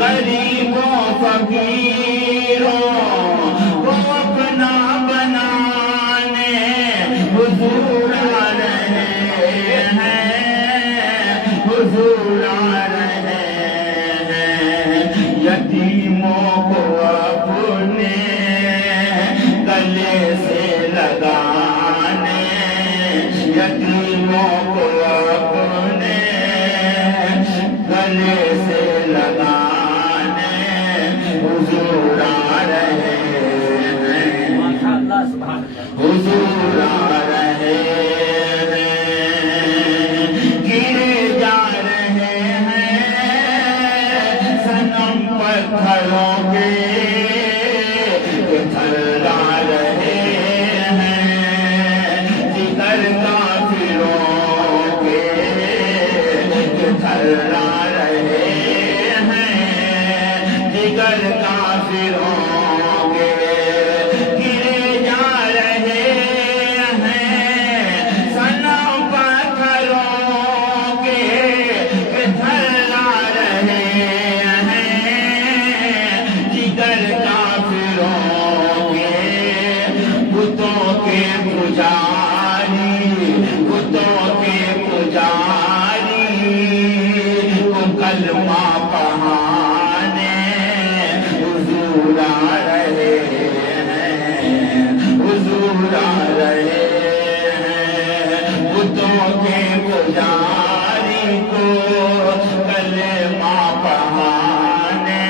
غریبوں فقیروں کو اپنا بنانے حضور آ رہے ہیں، حضور آ رہے ہیں، یتیموں کو اپنے گلے سے لگانے، یتیموں کو اپنے گلے سے لگانے حضور آ رہے ہیں، حضور آ رہے ہیں، گرے جا رہے ہیں صنم پتھروں کے، تھرا رہے ہیں جگر کافروں کے، تھرا رہے ہیں جگر کافروں کے، گرے جا رہے ہیں صنم پتھروں کے، تھرا رہے ہیں جگر کافروں کے، بتوں کے پجاری، بتوں کے پجاری کو کلمہ پڑھانے حضور آ رہے ہیں، حضور آ رہے ہیں، بتوں کے پجاری کو کلمہ پڑھانے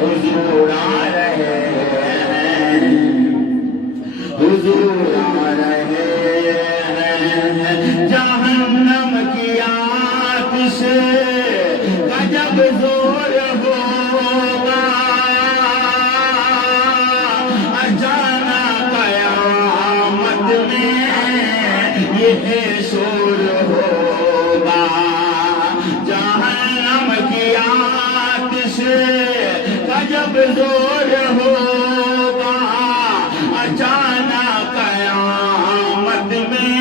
حضور آ رہے ہیں، حضور آ رہے ہیں، جہنم کی آتش کا جب زور ہوگا، اچانک قیامت میں یہ شور ہوگا، جہنم کی آتش کا جب زور ہوگا، اچانک قیامت میں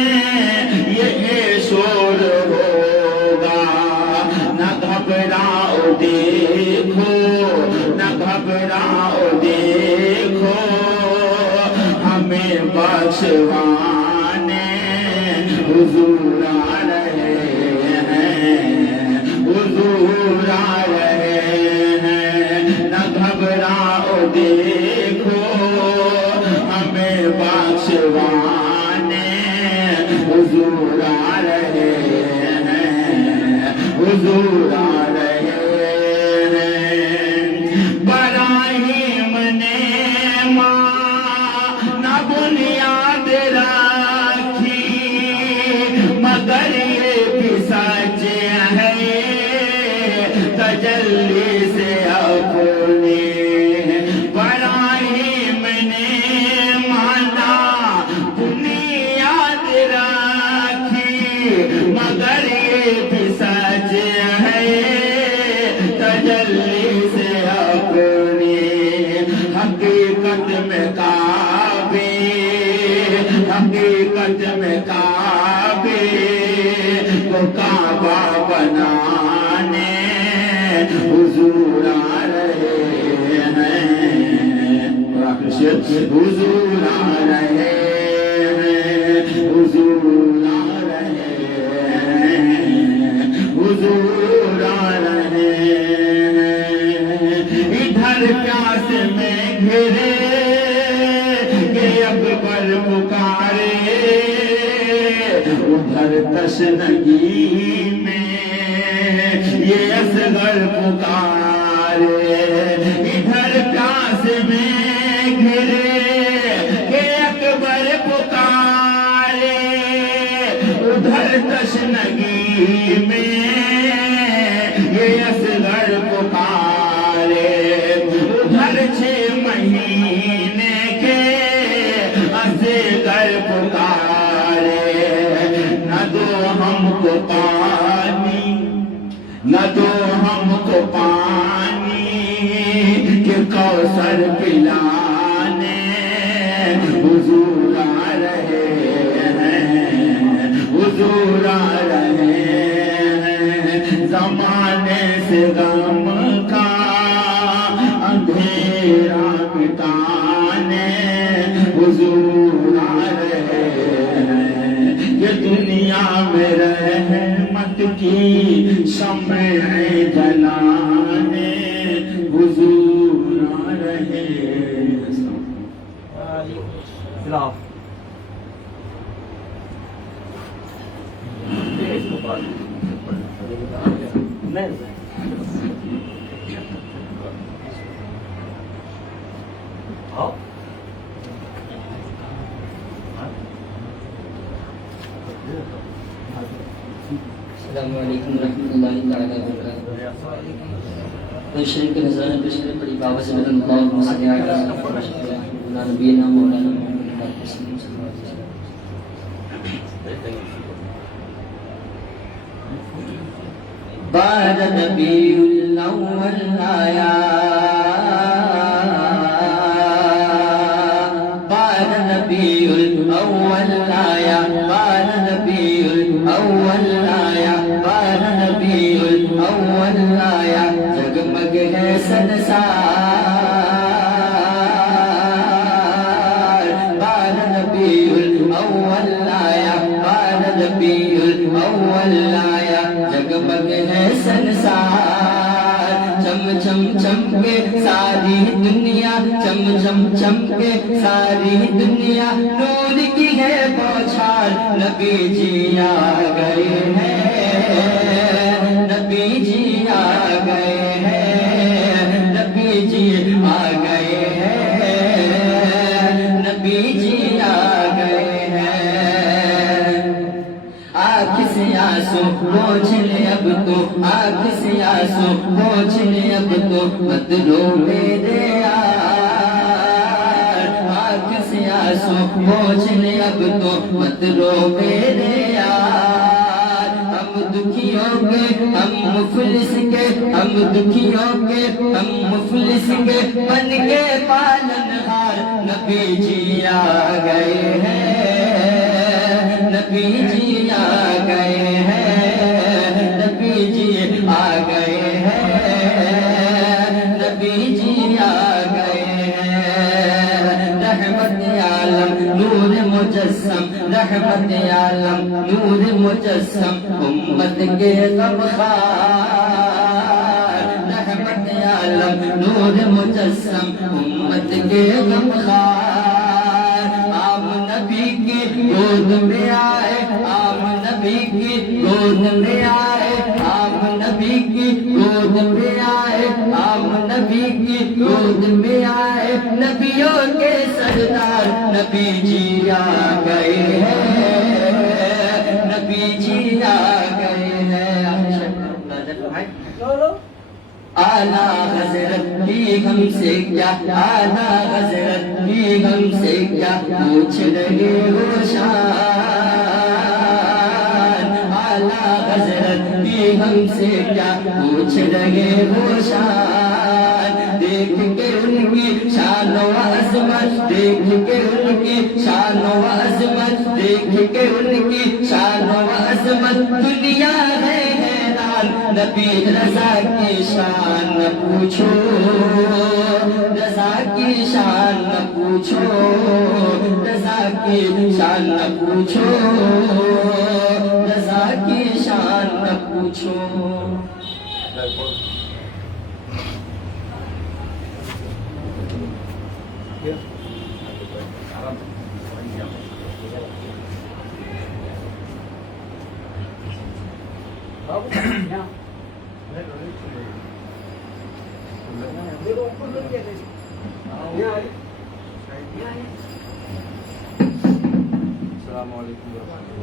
یہ شور ہوگا، نہ گھبراؤ دیکھو، نہ گھبراؤ دیکھو، ہمیں بخشوانے حضور آ رہے ہیں، حضور آ رہے ہیں، نہ گھبراؤ دیکھو، ہمیں بخشوانے حضور آ رہے ہیں، حضور آ رہے ہیں، براہیم نے ماں نہ بنیاد رکھی، مگر یہ بھی سچ ہے تجلی سے اپنی، براہیم نے مانا بنیاد رکھی، مگر یہ بھی سچ ہے تجلی سے اپنی، حقیقت میں کعبے، حقیقت میں کعبے کو کعبہ بنانے حضور آ رہے ہیں، حضور آ رہے ہیں، حضور آ رہے ہیں، حضور آ رہے ہیں، ادھر پیاس میں گھرے کہ اکبر پکارے، ادھر تشنگی میں یہ اصغر پکارے، ادھر پیاس میں گھرے کہ اکبر پکارے، ادھر تشنگی میں یہ اصغر پکارے، ادھر 6 مہینے کے اصغر پکارے، نہ دو ہم کو پانی، نہ دو ہم کو پانی کہ کوثر پلانے حضور آ رہے ہیں، حضور آ رہے ہیں، زمانے سے غم کا اندھیرا مٹانے حضور آ رہے ہیں، یہ دنیا میں رحمت کی شمع جلانے حضور آ رہے ہیں۔ السلام علیکم ورحمۃ اللہ تعالیٰ وبرکاتہ۔ قرآن شریف کے نذرانے پیش کریں بڑی بابا سے اللہ صلی اللہ علیہ وسلم نبینا مولانا محمد صلی اللہ علیہ وسلم۔ بعد نبی الاول آیا، بعد نبی الاول آیا، بعد نبی الاول آیا، بعد نبی الاول آیا، جگمگ ہے سنسار، بعد نبی الاول آیا، بعد نبی الاول آیا، جگمگ ہے سنسار، چم چم چم کے ساری دنیا، چم چم چم کے ساری دنیا نور کی ہے بوچھار، نبی جی آ گئے ہیں، نبی جی آ گئے ہیں، نبی جی آ گئے ہیں، نبی جی آ گئے ہیں۔ آنکھ سے آنسو پوچھ لے اب تو، آنکھ سے آنسو پوچھ لے اب تو، مت رو میرے یار، آنکھ سے آنسو پوچھ لے اب تو، مت رو میرے یار۔ ہم دکھیوں کے ہم مفلس کے، ہم دکھیوں کے ہم مفلس کے، بن کے پالنہار، نبی جی آ گئے ہیں، نبی جی آ گئے ہیں، نبی جی آ گئے ہیں، نبی جی آ گئے ہیں۔ رحمت عالم نور مجسم، رحمت عالم نور مجسم، امت کے غمخوار، رحمت عالم نور مجسم، امت کے غمخوار۔ آپ نبی کی گود میں آئے، آپ نبی کی گود میں آئے، آپ نبی کی گود میں آئے، آپ نبی کی گود میں آئے، نبیوں کے سردار، نبی جی آ گئے ہیں، نبی جی آ گئے ہیں۔ اعلیٰ حضرت بھی ہم سے کیا، اعلیٰ حضرت بھی ہم سے کیا پوچھ رہے ہو شان، اعلیٰ حضرت بھی ہم سے کیا پوچھ رہے ہو شان۔ دیکھ کے ان کی شان و عظمت، دیکھ کے ان کی شان و عظمت، دیکھ کے ان کی شان و عظمت، دنیا ہے حیران، نبی رضا کی شان نہ پوچھو، رضا کی شان نہ پوچھو، رضا کی شان نہ پوچھو، رضا کی شان نہ پوچھو۔ السلام علیکم ورحمۃ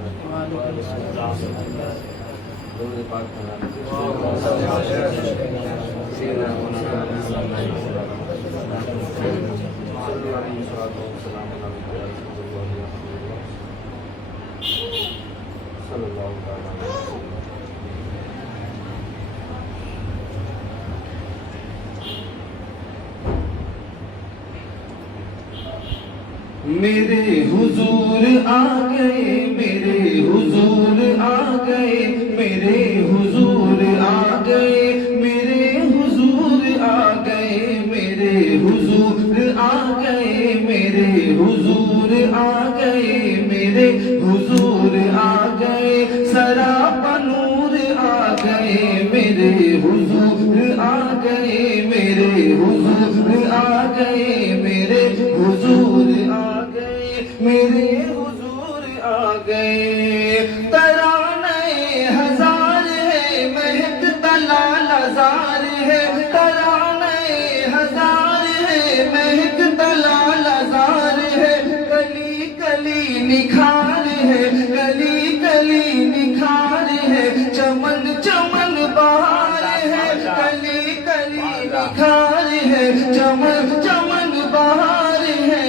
میرے حضور آ گئے، میرے حضور آ گئے، میرے حضور آ گئے، میرے حضور آ گئے میرے حضور آ گئے میرے حضور آ گئے ترانے ہزار ہے مہکتا لال ہزار ہے ترانے ہزار ہے مہکتا لال ہزار ہے کلی کلی نکھار ہے کلی کلی نکھار ہے چمن چمن بہار ہے کلی کلی نکھار ہے چمن چمن بہار ہے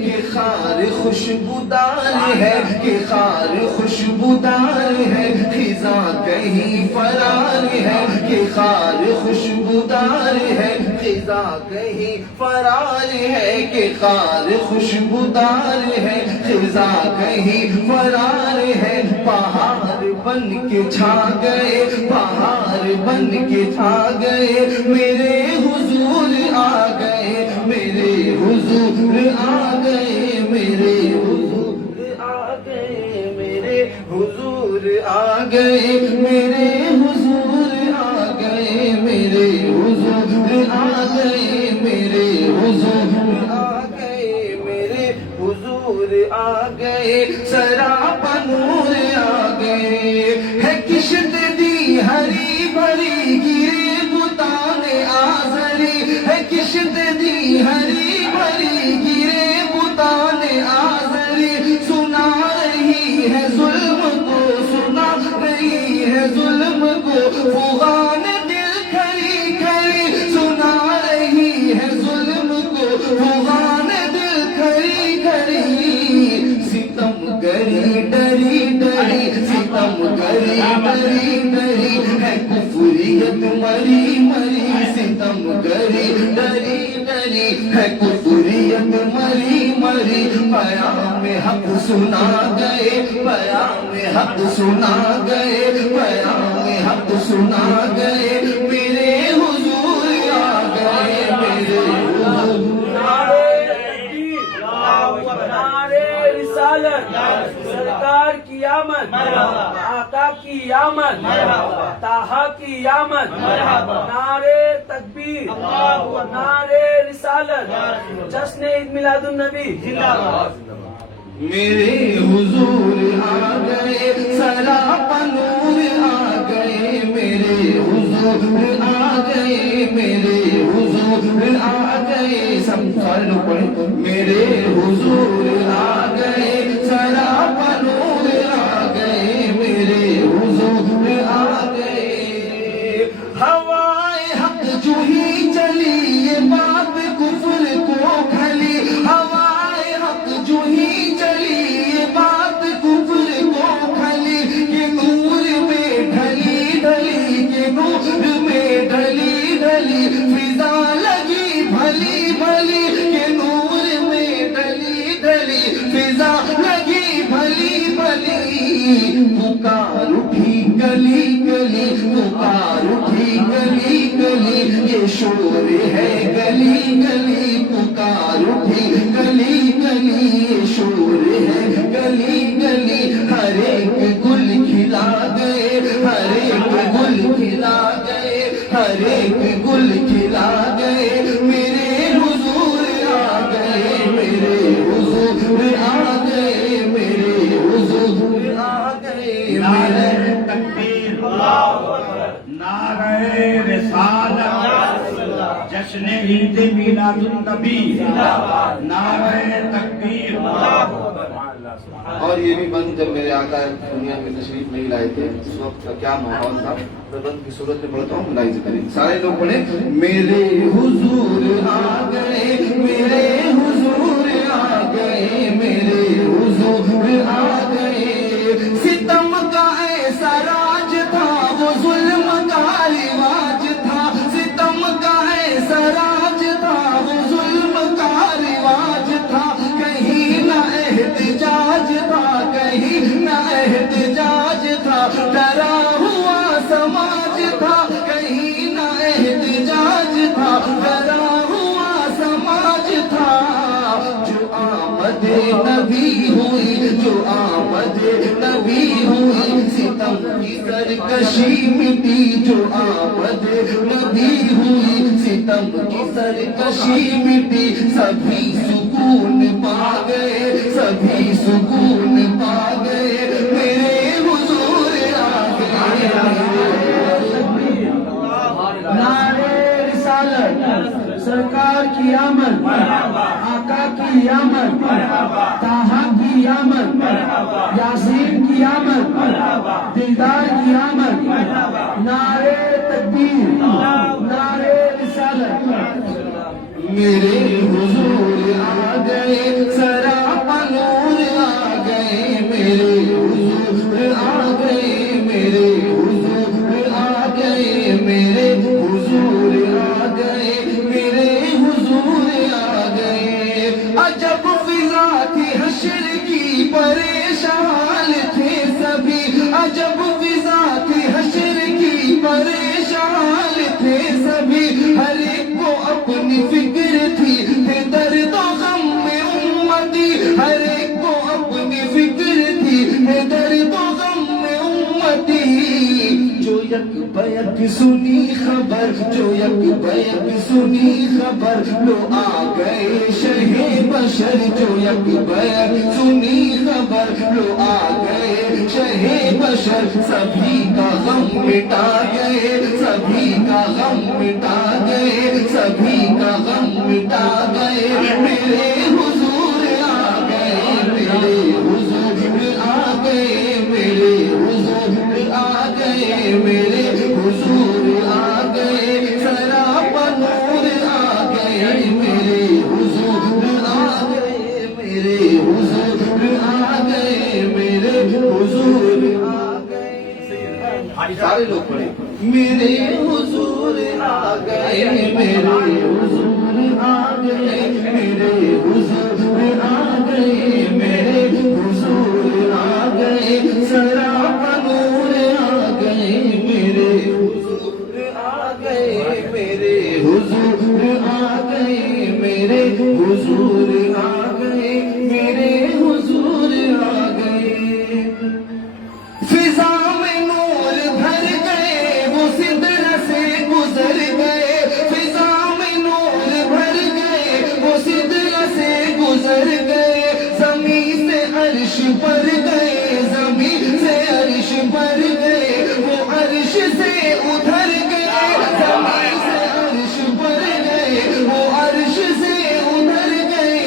یہ خار خوشبودار ہے یہ خار خوشبودار ہے خزاں کہیں فرار ہے یہ خار خوشبودار ہے خزاں کہیں فرار ہے کہ خار خوشبودار ہے خزاں کہیں فرار ہے پہاڑ بن کے چھا گئے پہاڑ بن کے چھا گئے میرے حضور آ گئے میرے حضور آ گئے میرے حضور آ گئے میرے حضور آ گئے میرے حضور آ گئے میرے حضور آ گئے میرے حضور آ گئے میرے حضور آ گئے سراپا نور آ گئے ہے کشت دی ہری بھری گرے بتان آزری ہے کشت دی ہری بھری گرے بتان آزری سنا رہی ہے ظلم کو سنا رہی ہے ظلم کو فغان دل کھری کھری سنا رہی ہے ظلم کو فغان دل کھری کھری ستم گری ڈری ڈری ستم گری ڈری ڈری ہے کفریت مری مری ستم گری ڈری ڈری ہے کفریت مری مری پیام حق سنا گئے پیام حق سنا گئے پیام حق سنا گئے میرے حضور آ گئے میرے حضور نعرے رسالت سرکار کی آمد آقا کی آمد طٰہٰ کی آمد نعرے تکبیر نعرے رسالت جشن عید میلاد النبی زندہ باد میرے حضور آ گئے سراپا نور آ گئے میرے حضور آ گئے میرے حضور آ گئے سب سارے لوگ پڑھیں میرے حضور آ گئے سراپا نور آ گئے میرے حضور آ گئے ہوائے حق جو ہی چلی یہ بات کفر کو کھلی ہوائے حق جو ہی چلی یہ بات کفر کو کھلی کہ نور میں ڈھلی ڈھلی کہ نور میں ڈھلی ڈھلی فضا لگی بھلی بھلی کہ نور میں ڈھلی ڈھلی فضا لگی بھلی بھلی پکار اٹھی گلی گلی پکار اٹھی گلی گلی یہ شور ہے گلی گلی پکار اٹھی گلی گلی یہ شور ہے گلی گلی ہر ایک گل کھلا گئے ہر ایک گل کھلا گئے ہر ایک گل کھلا گئے میرے حضور آ گئے میرے حضور آ گئے میرے حضور آ گئے نعرہ تکبیر نعرہ رسالت جشن عید میلاد النبی نعرہ تکبیر اور یہ بھی بند جب میرے آقا دنیا میں تشریف نہیں لائے تھے اس وقت کا کیا ماحول تھا میں بند کی صورت میں پڑھتا ہوں ملاحظہ کریں سارے لوگ پڑھیں میرے حضور آ گئے میرے حضور آ گئے میرے حضور آ گئے ستم کا ایسا راج تھا وہ ظلم کا رواج تھا ستم کا ایسا راج تھا وہ ظلم کا رواج تھا کہیں نہ احتجاج تھا کہیں نہ احتجاج تھا ڈرا ہوا سماج تھا کہیں نہ احتجاج تھا ڈرا ہوا سماج تھا جو آمد نبی ہوئی جو آمد نبی ہوئی ستم کی سرکشی مٹی جو آمد نبی ہوئی ستم ستم کی سرکشی مٹی سبھی سکون پا گئے سبھی سکون پا گئے میرے حضور آ گئے نعرے رسالت سرکار کی آمد آقا کی آمد طٰہٰ کی آمد یاسین کی آمد دلدار کی آمد نعرے تکبیر نعرے رسالت میرے حضور آ گئے سراپا نور آ گئے میرے حضور آ گئے میرے حضور آ گئے میرے حضور آ گئے میرے حضور آ گئے عجب فضا تھی حشر کی پریشان تھے سبھی عجب فضا تھی حشر کی پریشان تھے سبھی ہر ایک کو اپنی فکر تھی درد و غم میں امتی ہر ایک کو اپنی فکر تھی درد و غم میں امتی جو یک بیک سنی خبر جو یک بیک سنی خبر لو آ گئے شہ بشر جو یک بیک سنی خبر لو آ گئے شہ بشر سبھی کا غم مٹا گئے سبھی کا غم مٹا گئے سبھی کا غم مٹا گئے میرے حضور آ گئے میرے حضور آ گئے میرے حضور آ گئے میرے حضور آ گئے سراپا نور آ گئے میرے حضور آ گئے میرے حضور آ گئے میرے حضور آ گئے سارے لوگ پڑھیں میرے حضور آ گئے میرے حضور آ گئے میرے حضور آ گئے میرے حضور آ گئے سراپا نور آ گئے میرے حضور آ گئے میرے حضور آ گئے میرے حضور آ گئے میرے حضور آ گئے فضا میں نور بھر گئے وہ سدرہ سے گزر گئے فضا میں نور بھر گئے وہ سدرہ سے گزر گئے زمین سے عرش پر گئے زمین سے عرش پر گئے وہ عرش سے ادھر گئے زمین سے عرش پر گئے وہ عرش سے ادھر گئے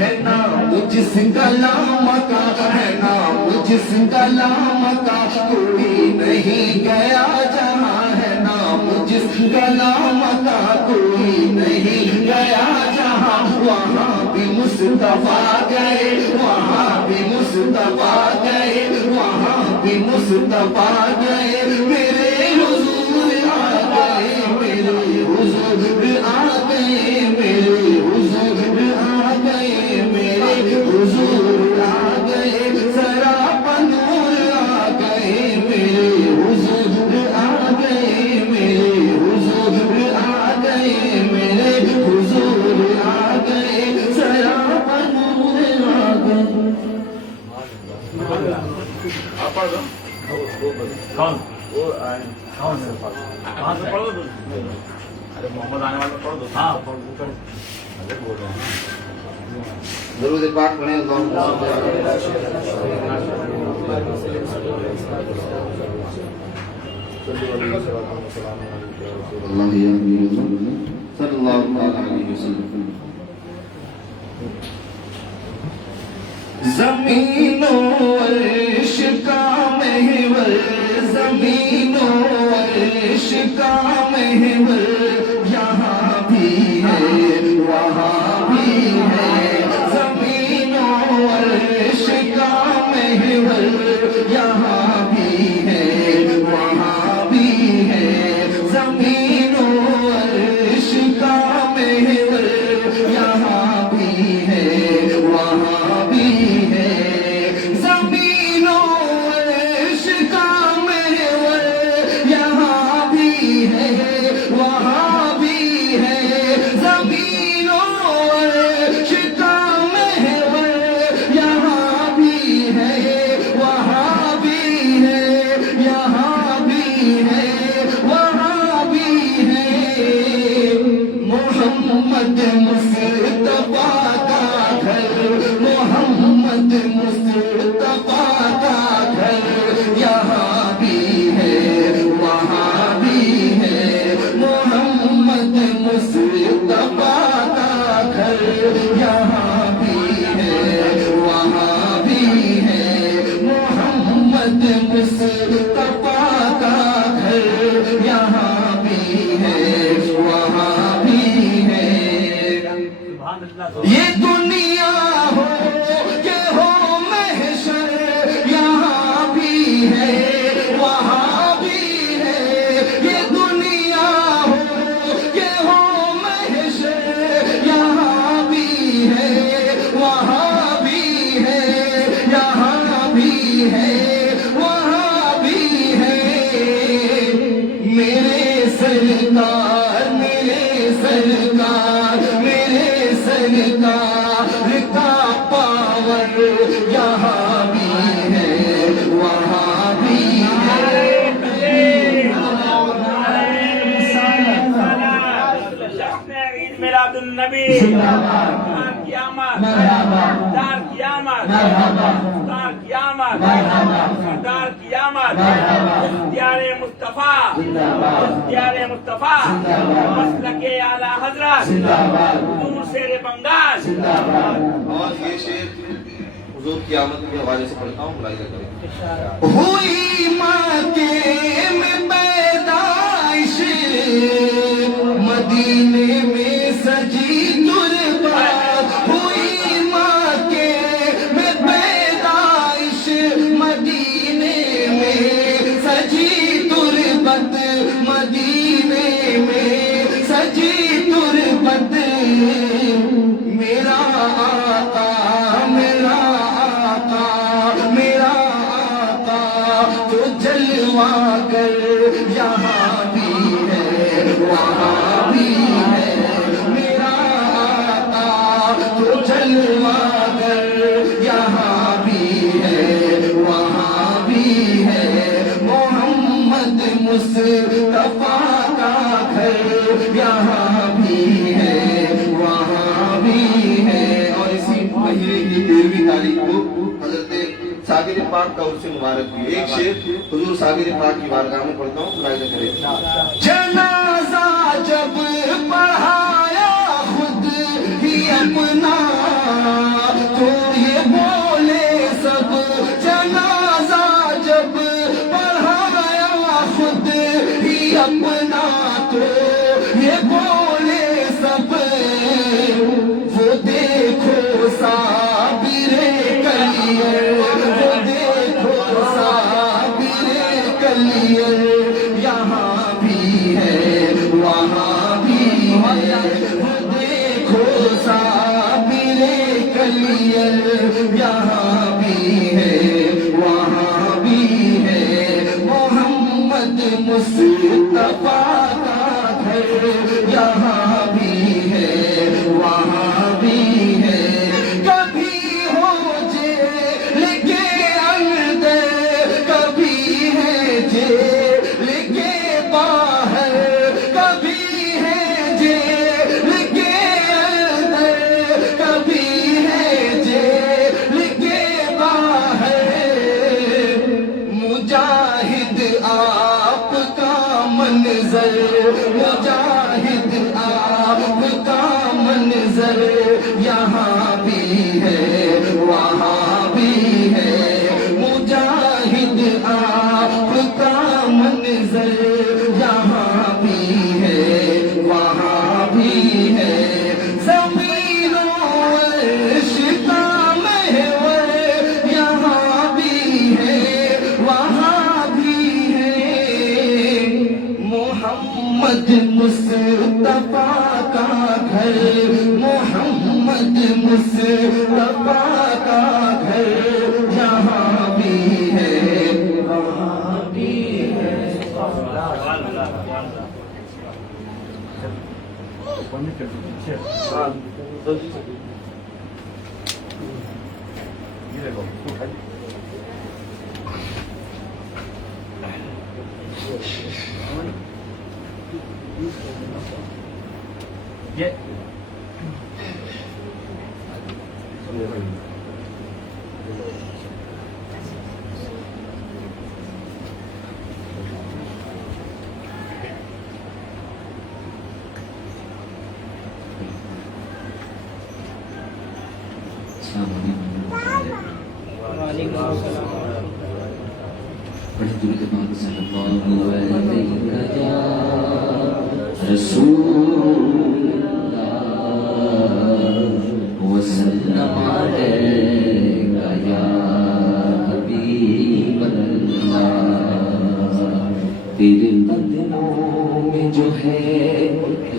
ہے نام جس کلام کا ہے نام جس کلام کا کوئی نہیں گیا جہاں ہے نام جس کلام کا کوئی نہیں گیا جہاں وہاں بھی مصطفیٰ گئے وہاں بھی مصطفیٰ گئے وہاں بھی مصطفیٰ گئے میرے حضور آ گئے میرے حضور آ گئے میرے حضور آ گئے میرے حضور آ گئے سراپا نور آ گئے میرے حضور آ گئے میرے حضور آ گئے میرے حضور آ گئے سراپا نور آ گئے کون کون سے کہاں سے پڑھو ارے محمد آنے والا پڑھ دو ہاں بول رہے ہیں درود پاک پڑھیں اللہم صلی اللہ علیہ وسلم زمین و عرش کا محور زمین و عرش کا محور یہاں بھی ہے وہاں بھی ہے زمین و عرش کا محور یہاں بھی ہے وہاں بھی ہے زمین و عرش کا محور یہاں بھی ہے وہاں بھی ہے زمین و عرش کا محور یہاں بھی ہے وہاں محمد مصطفیٰ کا گھر، محمد مصطفیٰ کا گھر، یہاں بھی ہے وہاں بھی ہے، محمد مصطفیٰ کا گھر، یہاں بھی ہے وہاں بھی ہے، محمد مصطفیٰ کا گھر، یہاں بھی ہے وہاں بھی ہے۔ یہ دنیا ہو کہ ہو محشر، یہاں بھی ہے وہاں بھی ہے، یہ دنیا ہو کہ ہو محشر، یہاں بھی ہے وہاں بھی ہے، یہاں بھی ہے وہاں بھی ہے، میرے سرکار میرے سرکار میرے سرکار کا پاور، یہاں بھی ہے وہاں بھی ہے۔ عید میلاد النبی، دار قیامت، دار قیامت، دار قیامت، دار قیامت، اختیار مصطفیٰ، اختیار مصطفیٰ، مسلک اعلی حضرت، حضور شیر بنگال۔ اور یہ شعر حضور قیامت کے حوالے سے پڑھتا ہوں، ملاحظہ کریں۔ ہوئی مکے میں پیدائش، مدینے میں سجی تربت، ہوئی مکے میں پیدائش، مدینے میں سجی تربت، مدینے میں سجی تربت، میرا آقا میرا آقا میرا آقا تو جلوہ کر، یہاں بھی ہے وہاں بھی ہے، میرا آقا تو جلوہ کر، یہاں بھی ہے وہاں بھی ہے، محمد مصطفیٰ کا گھر، یہاں بھی ہے وہاں بھی ہے۔ اور اسی مہینے کی 13ویں تاریخ کو حضرت ساگر پاک کا عرس مبارک بھی۔ ایک شعر حضور ساگر پاک کی بارگاہ میں پڑھتا ہوں، ملاحظہ کریں۔ جنازہ جب پڑھایا خود ہی اپنا، تو یہ بولے سب، جنازہ جب پڑھایا خود ہی اپنا، تو یہ بولے سب، وہ دیکھو صابر کلیئر، وہ دیکھو صابر کلیئر، یہاں بھی ہے وہاں بھی ہے، وہ دیکھو صابر کلیئر، یہاں بھی ہے وہاں بھی ہے، محمد مصطفیٰ کا گھر، یہاں بھی ہے وہاں بھی ہے، کبھی ہو جیل کے اندر، کبھی ہے جیل کے باہر، کبھی ہے جیل کے اندر، کبھی ہے جیل کے باہر، مجاہد آپ کا منظر، مجاہد آپ کا منظر، یہاں بھی ہے وہاں بھی ہے، مجاہد آپ کا منظر، یہاں بھی ہے وہاں بھی ہے، زمین و عرش کا محور، یہاں بھی ہے وہاں بھی ہے، محمد مصطفیٰ کا گھر، محمد مصطفیٰ کا گھر، یہاں بھی ہے وہاں بھی ہے۔ یہ بڑے درود پاک صلی اللہ علیہ یا رسول اللہ وسلم علیہ یا حبیب اللہ. تیرے قدموں میں جو ہے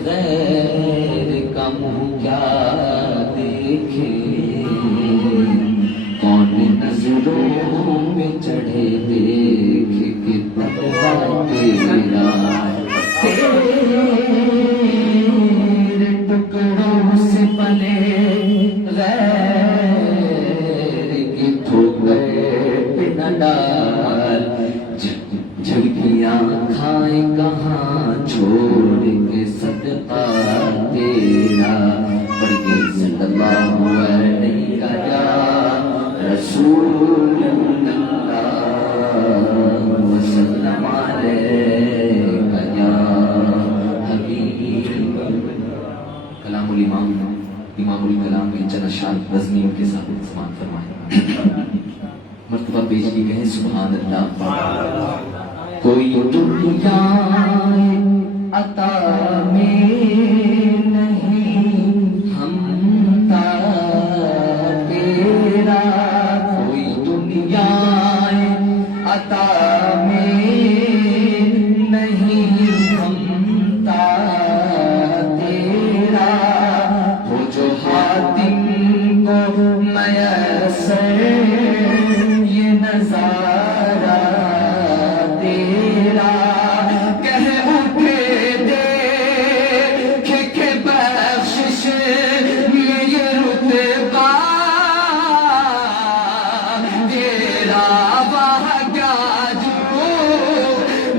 غیر کا منہ کیا دیکھے, کون نظروں میں چڑھے دیکھ کے تقویٰ تیرا. تیرے ٹکڑوں سے بنے غیر کی ٹھوکر پہ نہ ڈال, جھڑکیاں کھائے کہاں چھوڑ کے صدقہ تیرا. پڑھیے صلی اللہ علیہ یا رسول اللہ وسلم علیہ یا حبیب. کلام الامام امام الکلام کے چند اشعار غزنیوں کے ساتھ سماعت فرمائیں. مرتبہ پیش کی کہیں سبحان اللہ. کوئی دنیا عطا میں نہیں ہم تا تیرا, کوئی دنیا عطا میں نہیں ہم تا تیرا. وہ جو حاتم کو میسر یہ نظارہ تیرا, کہہ اٹھے دیکھ کے بخشش میں یہ رتبہ تیرا. واہ کیا جو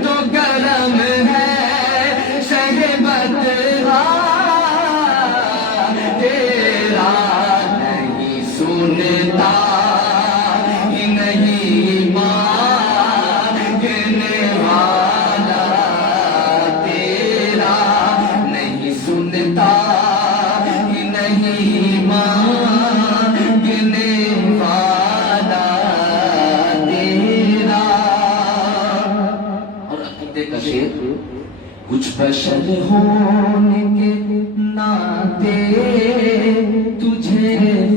دو گرم ہے شہ بدرا تیرا. نہیں سنتا ہی نہیں مانگنے والا تیرا, نہیں سنتا ہی نہیں مانگنے والا تیرا. اور عقیدے کا شعر, کچھ بشر ہونے کے ناطے تجھے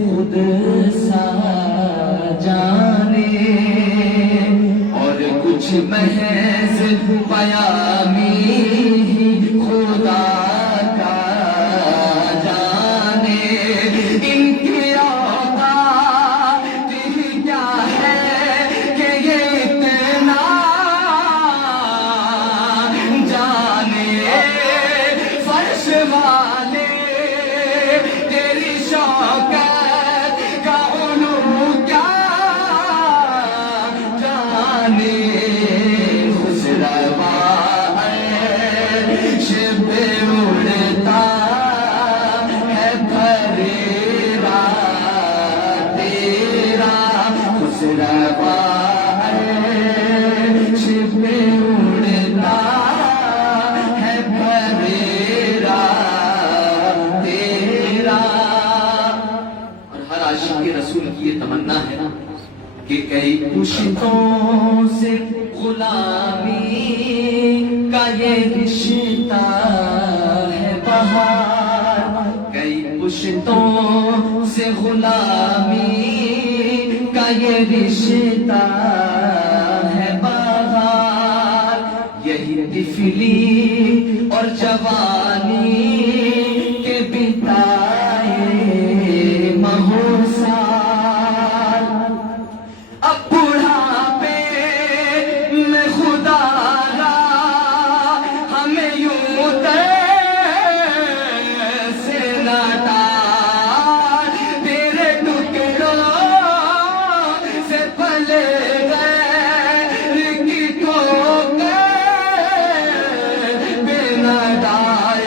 خود سا جانے, اور کچھ محض پیامی خدا کا جانے. ان کی اوقات ہی کیا ہے کہ یہ اتنا جانے. فرش والے تیری شوکت کا علو کیا جانے. خسروا عرش پہ اڑتا ہے پریرا تیرا. خسروا عرش پہ اڑتا ہے پریرا تیرا. اور ہر عاشق کے رسول کی یہ تمنا ہے نا کہ کئی پشتوں سے غلامی کا یہ رشتہ ہے بہار. کئی پشتوں سے غلامی کا یہ رشتہ ہے بہار. یہی طفلی اور جوانی کے بتائے مہوسال, اب بڑھاپے میں خدا را ہمیں یوں سے نہ ڈال. تیرے ٹکڑوں سے پلے غیر کی ٹھوکر پہ نہ ڈال.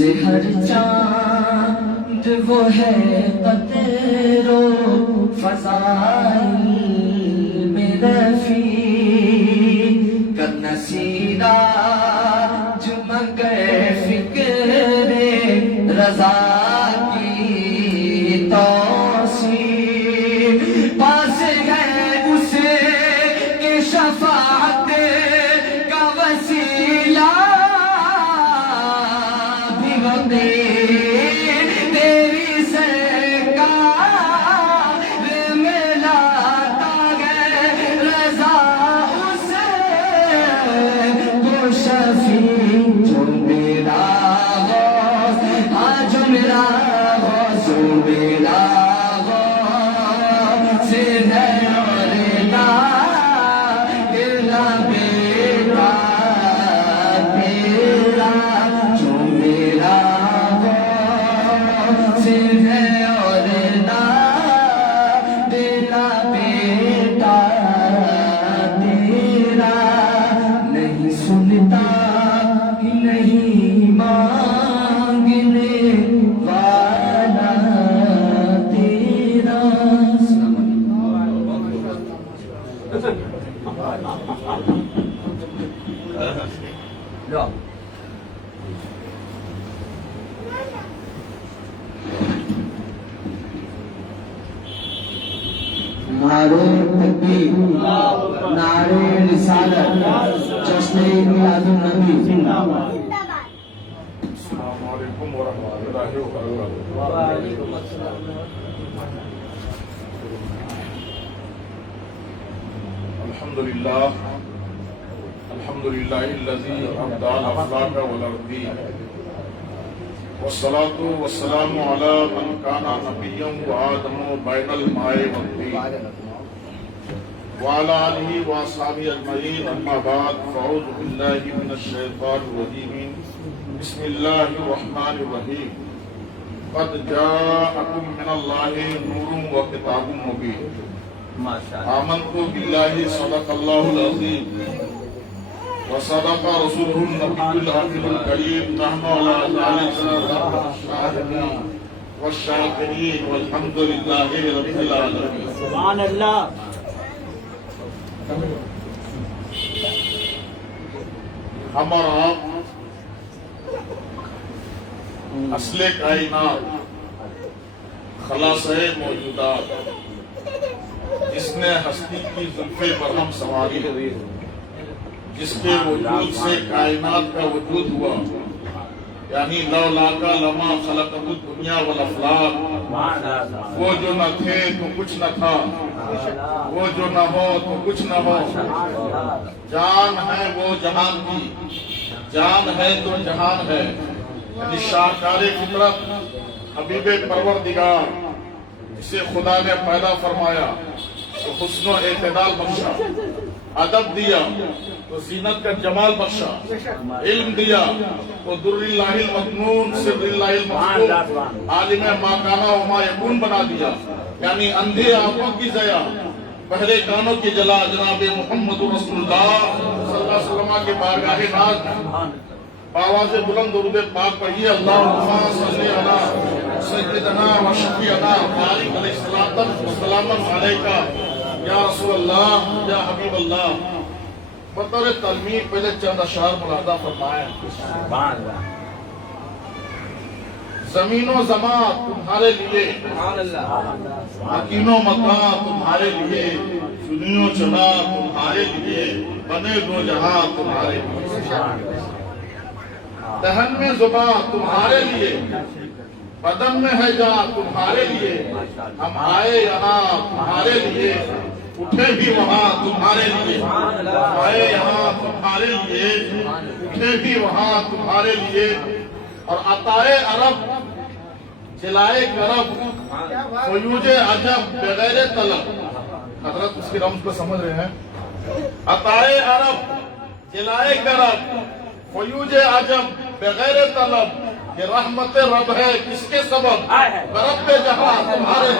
سے ہر چاند وہ ہے قطر و فضائل میں رفیع کرنا سیدھا جو مگر فکر رضا کی توسیع پاس ہے اسے کہ شفاعت کا وسیلہ بھی تیری سرکار میں لاتا ہے رضا اسے وہ شفیع جو میرا غوث جو میرا غوث میرا غوث ہے اور تیرا بیٹا تیرا جو میرا غوث ہے اور تیرا بیٹا تیرا نہیں سنتا نہیں مانگنے والا تیرا. نعرے تکبیر، نعرے رسالت، جشن میلاد النبی. السلام علیکم ورحمۃ اللہ وبرکاتہ. الحمد للہ الذی ابدع الافلاک والارضین والصلاة والسلام علی من کان نبیا وآدم بین الماء والطین وعلى آلہ واصحابہ اجمعین. اما بعد فاعوذ باللہ من الشیطان الرجیم. بسم اللہ الرحمن الرحیم. قد جاءکم من اللہ نور وکتاب مبین. آمنت باللہ صدق اللہ العظیم وصدق رسوله النبی الحکیم الکریم. نحن علی ذلک الشاہدین والشاکرین والحمد للہ رب العالمین. سبحان اللہ. ہم اور آپ اصل کائنات خلاصہ موجودات جس نے ہستی کی زلفے پر ہم سواری ہوئی، جس کے وجود سے کائنات کا وجود ہوا، یعنی لولاکا لما خلقت الدنیا والافلاک. وہ جو نہ تھے تو کچھ نہ تھا، وہ جو نہ ہو تو کچھ نہ ہو. جان ہے وہ جہان کی، جان ہے تو جہان ہے. یعنی شاہکار فطرت حبیب پروردگار جسے خدا نے پیدا فرمایا تو حسن و اعتدال بخشا، ادب دیا تو زینت کا جمال بخشا، علم دیا تو در اللہ المکنون سر اللہ المخفون، عالم ما کانا و ما یکون بنا دیا. یعنی اندھے آنکھوں کی ضیا، بہرے کانوں کی جلا جناب محمد رسول اللہ صلی اللہ علیہ وسلم کے بارگاہ ناز میں آواز بلند درود پاک پڑھیے. اللہم صلی علی سیدنا و شفیعنا بارک علیہ الصلوۃ والسلام علیکہ یا رسول اللہ یا حبیب اللہ. بطور تلمید پہلے چند اشعار ملاحظہ فرمائیں. زمین و زمان تمہارے لیے، مکین و مکان تمہارے لیے، چنی و چنا تمہارے لیے، بنے دو جہاں تمہارے لیے. دہن میں زبان تمہارے لیے، بدن میں ہے جان تمہارے لیے. ہم آئے یہاں تمہارے لیے، اٹھے بھی وہاں تمہارے لیے. آئے یہاں تمہارے لیے، اٹھے بھی وہاں تمہارے لیے. اور عطائے عرب جلائے کرب فیوج عجب بغیر طلب. حضرت اس کی رمز کو سمجھ رہے ہیں؟ عطائے عرب جلائے کرب فیوج عجب بغیر طلب، یہ رحمت رب ہے کس کے سبب؟ رب جہاں تمہارے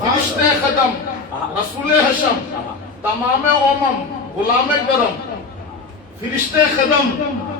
فرشتے قدم رسول حشم تمام امم غلام کرم. فرشتے قدم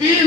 3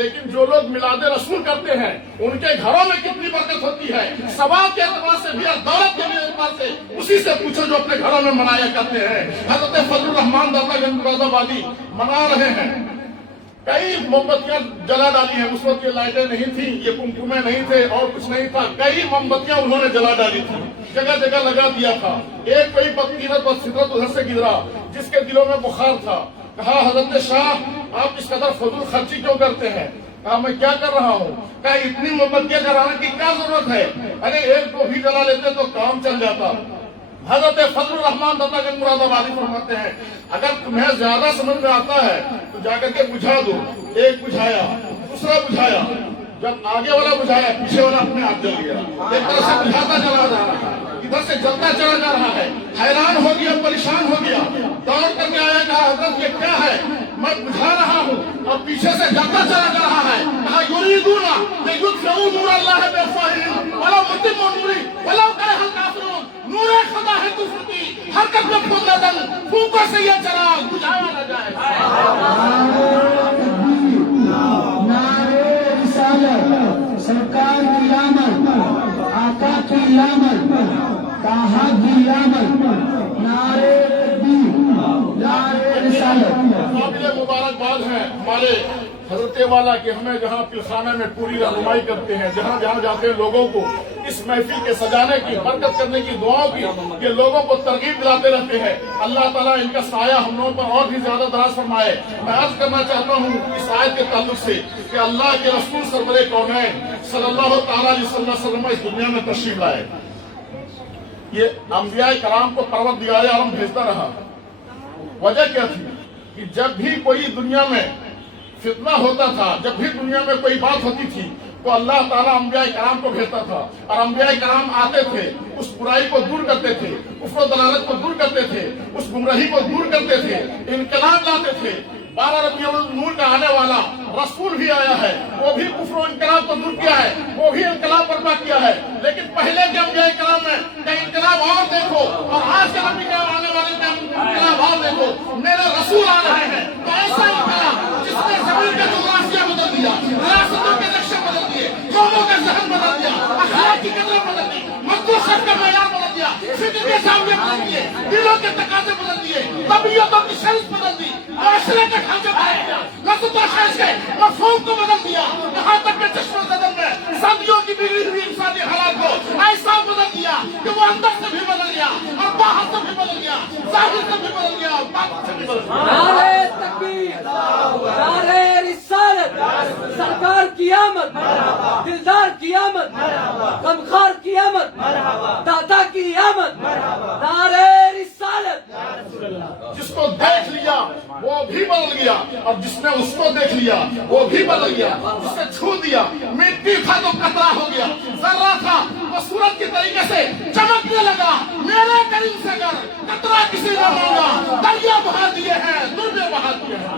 لیکن جو لوگ میلاد رسول کرتے ہیں ان کے گھروں میں کتنی برکت ہوتی ہے، ثواب کے اعتبار سے بھی اور دولت کے اعتبار سے اسی سے پوچھو جو اپنے گھروں میں منایا کرتے ہیں۔ حضرت فضل الرحمان داتا گنج مراد آبادی منا رہے ہیں، کئی موم بتیاں جلا ڈالی ہیں، اس وقت یہ لائٹیں نہیں تھیں، یہ کمکمے نہیں تھے اور کچھ نہیں تھا، کئی موم بتیاں انہوں نے جلا ڈالی تھی، جگہ جگہ لگا دیا تھا۔ ایک کوئی بدقیمت بدفطرت ادھر سے گزرا جس کے دلوں میں بخار تھا، کہا حضرت شاہ آپ اس قدر فضول خرچی کیوں کرتے ہیں؟ کہا میں کیا کر رہا ہوں؟ کہا اتنی موم بتیاں جلانے کی کیا ضرورت ہے، ارے ایک کو بھی جلا لیتے تو کام چل جاتا۔ حضرت فضل الرحمان داتا گنج مراد آبادی فرماتے ہیں اگر تمہیں زیادہ سمجھ میں آتا ہے تو جا کر کے بجھا دو۔ ایک بجھایا، دوسرا بجھایا، جب آگے والا بجھایا پیچھے والا اپنے آپ جل گیا، ایک طرح سے بجھاتا چلا جا رہا ہے، ادھر سے جلتا چلا جا رہا ہے، حیران ہو گیا، پریشان ہو گیا، دوڑ کر کے آیا، کہا حضرت یہ کیا ہے؟ میں بجھا رہا ہوں اور پیچھے سے جلتا چلا جا رہا ہے۔ کہا یریدون لیطفئوا نور اللہ بافواہہم ولو متم نورہ ولو کرہ الکافرون، نور خدا ہے کفر کی حرکت میں پھونکا دل، پھونکوں سے یہ چراغ بجھایا نہ جائے۔ نعرے رسالت، سرکار کی آمد، آقا کی آمد، طٰہٰ کی آمد، نعرے تکبیر، نعرے رسالت۔ قابل مبارکباد ہے ہمارے حضرت والا کہ ہمیں جہاں پلخانہ میں پوری رہنمائی کرتے ہیں، جہاں جہاں جاتے ہیں لوگوں کو اس محفل کے سجانے کی، برکت کرنے کی، دعاؤں کی، یہ لوگوں کو ترغیب دلاتے رہتے ہیں۔ اللہ تعالیٰ ان کا سایہ ہم لوگوں پر اور بھی زیادہ دراز فرمائے۔ میں عرض کرنا چاہتا ہوں اس آیت کے تعلق سے کہ اللہ کے رسول سرور کونین صلی اللہ تعالیٰ علیہ وسلم اس دنیا میں تشریف لائے۔ یہ انبیاء کرام کو پروردگار عالم بھیجتا رہا۔ وجہ کیا تھی کہ جب بھی کوئی دنیا میں فتنہ ہوتا تھا، جب بھی دنیا میں کوئی بات ہوتی تھی تو اللہ تعالیٰ انبیاء کرام کو بھیجتا تھا، اور انبیاء کرام آتے تھے، اس برائی کو دور کرتے تھے، کفر و ضلالت کو دور کرتے تھے، اس گمراہی کو دور کرتے تھے، انقلاب لاتے تھے۔ 12 ربیع النور کا آنے والا رسول بھی آیا ہے، وہ بھی کفر و انقلاب کو دور کیا ہے، وہ بھی انقلاب برپا کیا ہے۔ لیکن پہلے کے انبیاء کرام میں کا انقلاب اور دیکھو، اور آج کے نبی کے آنے والے کا انقلاب اور دیکھو۔ میرے رسول آ رہے ہیں تو ایسا انقلاب جس نے زمین کا جغرافیہ بدل دیا، ریاستوں کے نقشے بدل دیے، قوموں کا ذہن بدل دیا، اخلاق کی قدریں بدل دی، مقدوسیت کا معیار بدل دیا، فکر کے سامنے بدل دیے، دلوں کے تقاضے بدل دیے، طبیعتوں کی شرط بدل دی، معاشرے کا ڈھانچہ بدل دیا، لذت و خواہش کے مفہوم کو بدل دیا، یہاں تک کہ چشم زدن میں صدیوں کی بگڑی ہوئی انسانی حالات کو ایسا بدل دیا کہ وہ اندر سے بھی بدل گیا اور باہر سے بھی بدل گیا، ظاہر سے بھی بدل گیا اور باطن سے بھی بدل گیا۔ نعرے تکبیر، نعرے رسالت، سرکار کی آمد، دلدار کی آمد، غمخوار کی آمد، داتا کی آمد، نعرے رسالت۔ جس کو دیکھ لیا وہ بھی بدل گیا، اور جس نے اس کو دیکھ لیا وہ بھی بدل گیا، جس نے چھو دیا مٹی تھا تو قطرہ ہو گیا، ذرہ تھا وہ سورج کے طریقے سے چمکنے لگا۔ میرے کریم سے گر قطرہ کسی نے مانگا، دریا بہا دیے ہیں، دریا بہا دیے ہیں۔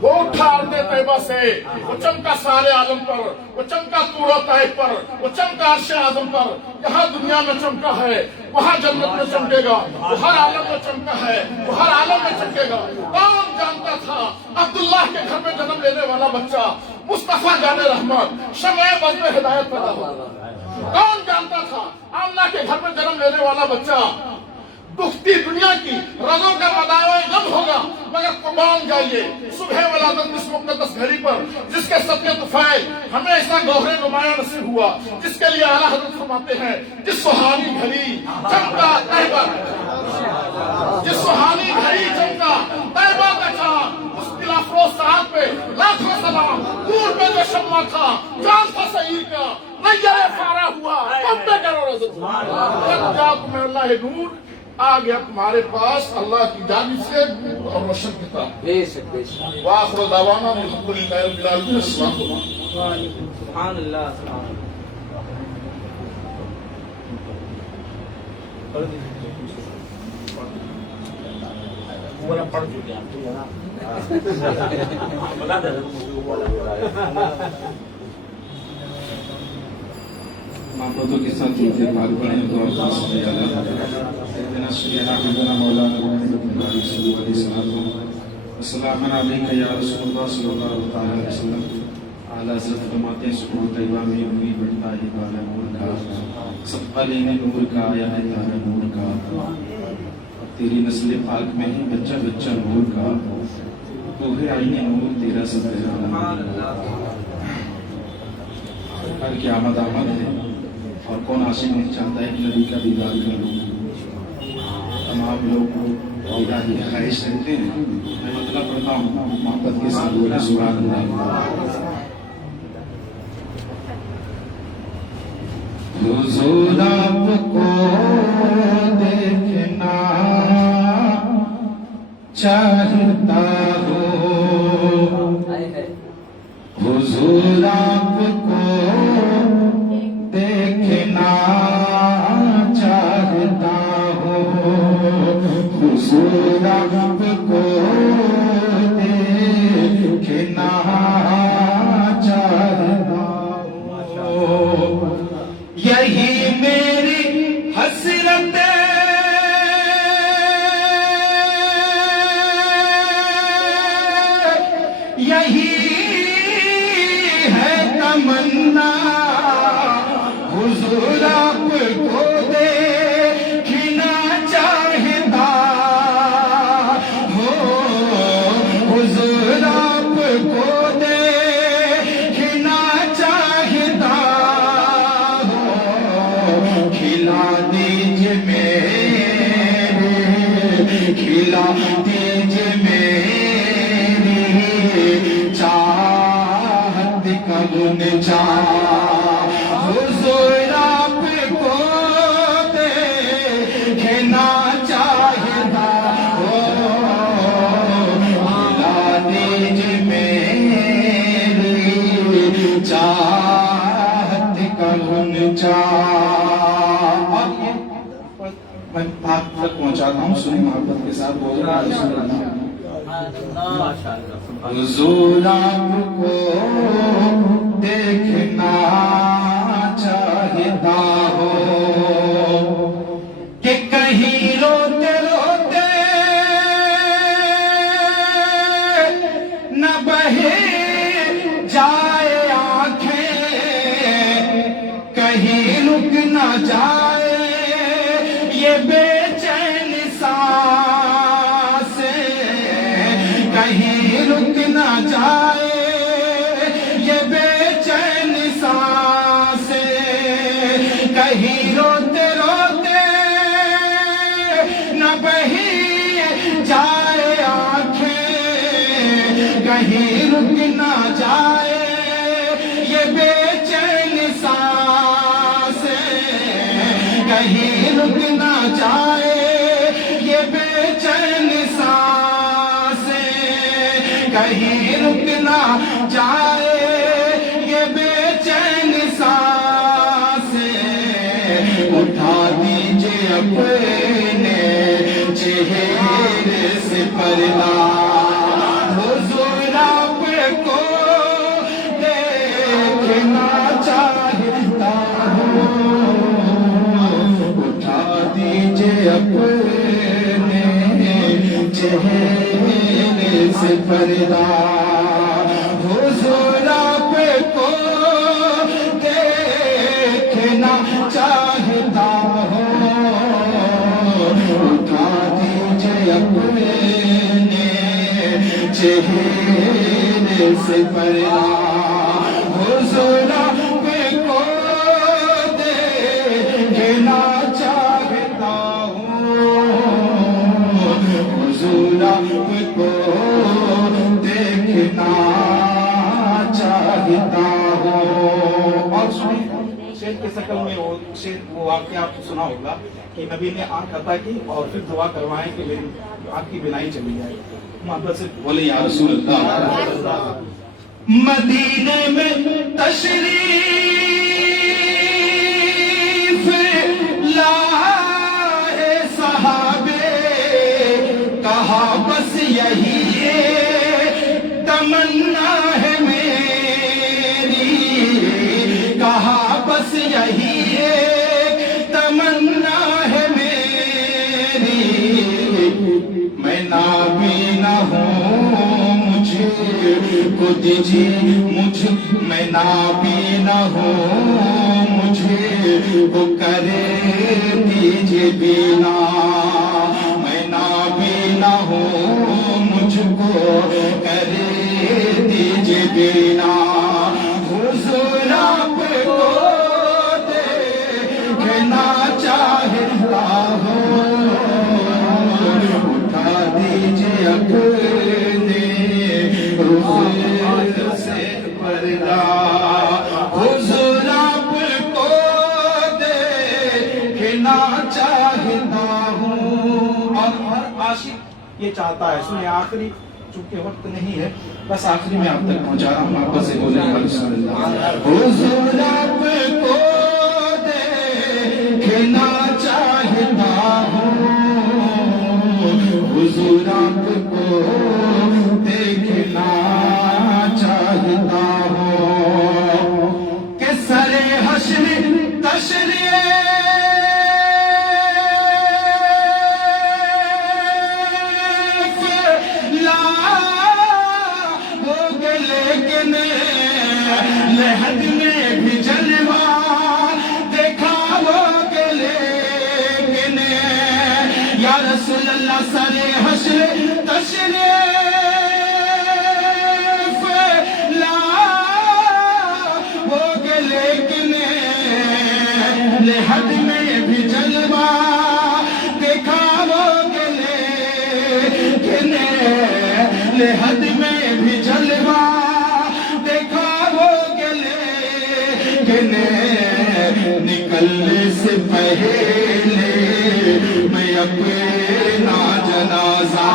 وہ اٹھا ارض طیبہ سے، وہ چمکا سارے عالم پر، وہ چمکا طور و طائف پر، وہ چمکا عرش اعظم پر۔ جہاں دنیا میں چمکا ہے وہاں جنت میں چمکے گا، وہ ہر عالم میں چمکا ہے وہ ہر عالم میں چمکے گا۔ کون جانتا تھا عبداللہ کے گھر میں جنم لینے والا بچہ مصطفیٰ جان رحمت شمع بزم ہدایت پیدا ہوگا؟ کون جانتا تھا آمنہ کے گھر میں جنم لینے والا بچہ دکھتی دنیا کی رزوں کا مداوع غم ہوگا؟ مگر قربان جائیے صبح ولادت اس مقدس گھڑی پر جس کے صدقے طفیل ہمیں ایسا گوہر نمایاں نصیب ہوا، جس کے لیے اعلیٰ حضرت فرماتے ہیں جس سہانی گھڑی چمکا طیبہ، جس سہانی گھڑی چمکا طیبہ کا چاند، اس دل افروز ساعت پہ لاکھوں سلام۔ دور پہ جو شمع تھا جان تھا سعیر کا، نیر فارا ہوا کب پہ کرو رزق۔ جب جا تمہیں اللہ نور آ گیا تمہارے پاس اللہ کی جانب سے اور روشن کتاب۔ بے شک بے شک، وآخر دعوانا الحمدللہ رب العالمین۔ السلام علیکم۔ سبحان اللہ، سبحان اللہ۔ پڑھ چکے ہیں۔ محبتوں کے ساتھ جو تھے پاک پڑھیں تو آپ کو سمجھ آنا۔ سیدنا سیدنا مولانا محمد صلی اللہ علیہ وسلم السلام علیکم یا رسول اللہ صلی اللہ علیہ وسلم. اعلیٰ حضرت فرماتے ہیں سکون طیبہ میں نوری بڑھتا ہے تارا نور کا، سب پہلے نور کا آیا ہے تارا نور کا، اب تیری نسل پاک میں ہے بچہ بچہ نور کا، تو ہے آئین نور تیرا سب ہر کی آمد آمد ہے. اور کون عاشق نہیں چاہتا ہے کہ نبی کا دیدار کر لوں. تمام لوگ دیدار کی خواہش رکھتے ہیں. میں مطلب پڑھتا ہوں محبت کے ساتھ بولے سبحان اللہ. حضور آپ کو دیکھنا چاہتا ہوں، حضور آپ کو دیکھنا چاہتا ہوں، حضور آپ کو دیکھنا چاہتا ہوں. یہی میری حسرت یہی ہے تمنا، حضور آپ کو دیکھنا چاہتا ہو، حضور آپ کو دیکھنا چاہتا ہو. کھلا دیجئے میرے، کھلا دیجئے میری چاہت کا گنجا، حضور آپ کو دیکھنا چاہتا ہو. کھلا دیجئے میری چاہت کا گنجا. میں آپ تک پہنچاتا ہوں، سنی محبت کے ساتھ بول رہا ہوں. حضور آپ کو دیکھنا چاہتا ہو کہ کہیں روتے روتے نہ بہے جائے آنکھیں، کہیں رک نہ جائے یہ بے چین سانسیں، کہیں رک نہ جائے یہ بے چین سانسیں، کہیں روتے روتے نہ بہی جائے آنکھیں، کہیں رک نہ جائے یہ بے چین سانسیں، کہیں رک نہ جائے یہ بے چین سانسیں، کہیں رک نہ جائے یہ بے چین سانسیں. اٹھا دیجئے اپنے چہرے سے پردہ، حضور آپ کو دیکھنا چاہتا ہوں. اٹھا دیجئے اپنے چہرے سے پردہ، حضور آپ کو دیکھنا چاہتا ہوں. اٹھا دیجئے اپنے چہرے سے پردہ، حضور آپ کو دیکھنا چاہتا ہوں. حضور آپ کو دیکھنا چاہتا ہوں. اور سنیں شیر کے شکل میں وہ واقعہ آپ کو سنا ہوگا کہ نبی نے آنکھ عطا کی اور پھر دعا کروائیں کہ میری آنکھ کی بینائی چلی جائے. محبت سے بولے یا رسول اللہ. مدینے میں تشریف لائے صحابے، کہا بس یہی تمنا ہے میری، کہا بس یہی تمنا ہے میری. میں نابینا ہوں کو دیجیے مجھ میں نابینا ہوں مجھے وہ کرے دیجیے بینا میں نابینا ہوں مجھ کو کرے دیجیے بینا حضور آپ کو دیکھنا چاہتا ہوں اٹھا دیجیے اپنے حضور سے پردہ حضور آپ کو دیکھنا چاہتا ہوں اور ہر عاشق یہ چاہتا ہے سنیں آخری چونکہ وقت نہیں ہے بس آخری میں آپ تک پہنچا رہا ہوں آپ سے بولیں حضور آپ کو دیکھنا چاہتا ہوں حضور آپ کو دیکھنا چاہتا ہوں کہ سر حشر تشریف لا ہوگے لیکن لحد میں بھی جلوہ دکھاؤگے لیکن یا رسول اللہ سر حشر تشریف لا ہوگے لیکن لحد میں بھی جلوہ دکھاؤگے لیکن لحد میں بھی جلوہ دکھاؤگے لیکن نکلنے سے پہلے میں اپنا جنازہ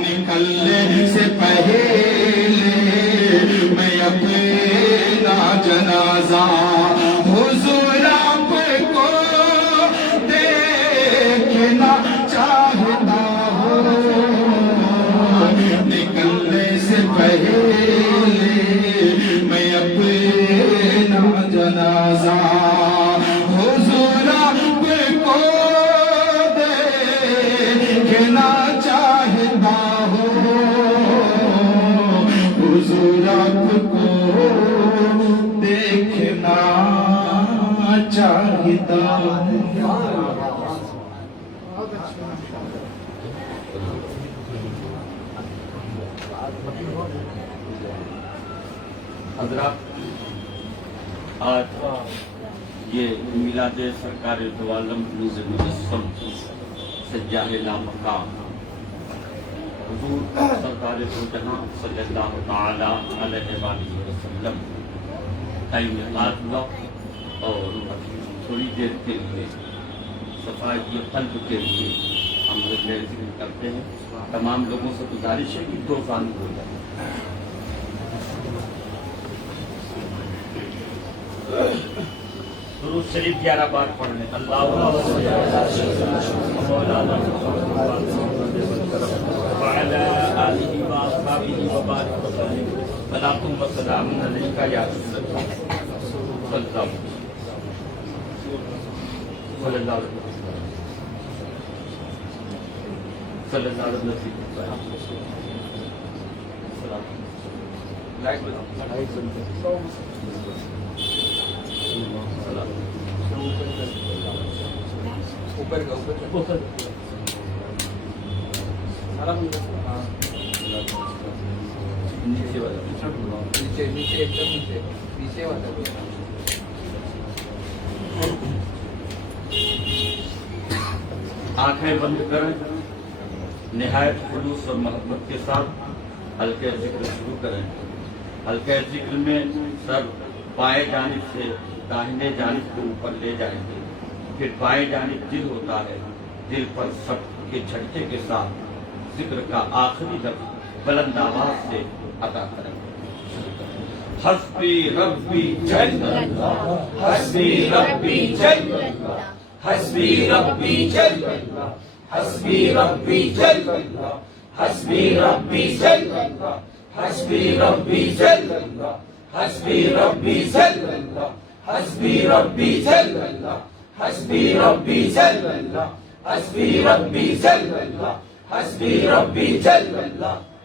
نکلنے سے پہلے میں اپنا جنازہ حضور آپ کو دیکھنا چاہتا ہوں نکلنے سے پہلے میں اپنا جنازہ حضور آپ کو دیکھنا چاہتا ہوں حضور آپ کو دیکھنا چاہتا ہوں حضرات آج یہ میلاد سرکار دو عالم روز مجسم سجاہ لامقام حضور سرکار دو جہاں صلی اللہ تعالی علیہ وآلہ وسلم کا انعقاد ہوا اور تھوڑی دیر کے لیے صفائی قلب کے لیے ہم ذکر کرتے ہیں تمام لوگوں سے گزارش ہے کہ دو ثانی ہو جائے درود شریف 11 بار پڑھنے اللہم صلی مولانا وعلی آلہ واصحابہ وبارک وسلم صلاۃ و سلام علیکہ یا رسول اللہ صلی اللہ علیہ وسلم صلی اللہ علیہ وسلم لائٹ بتاؤ اوپر کا اوپر نیچے والا نیچے نیچے ایک دم نیچے پیچھے والا آنکھیں بند کریں نہایت خلوص اور محبت کے ساتھ حلقہ ذکر شروع کریں حلقہ ذکر میں سر بائیں جانب سے داہنے جانب کو اوپر لے جائیں گے پھر بائیں جانب دل ہوتا ہے دل پر سب کے جھٹکے کے ساتھ ذکر کا آخری لفظ بلند آواز سے ادا کریں حسبی ربی جل اللہ حسبی ربی جل اللہ حسبی ربی جل اللہ حسبی ربی جل اللہ حسبی ربی جل اللہ حسبی ربی جل اللہ حسبی ربی جل اللہ حسبی ربی جل اللہ حسبی ربی جل اللہ حسبی ربی جل اللہ حسبی ربی جل اللہ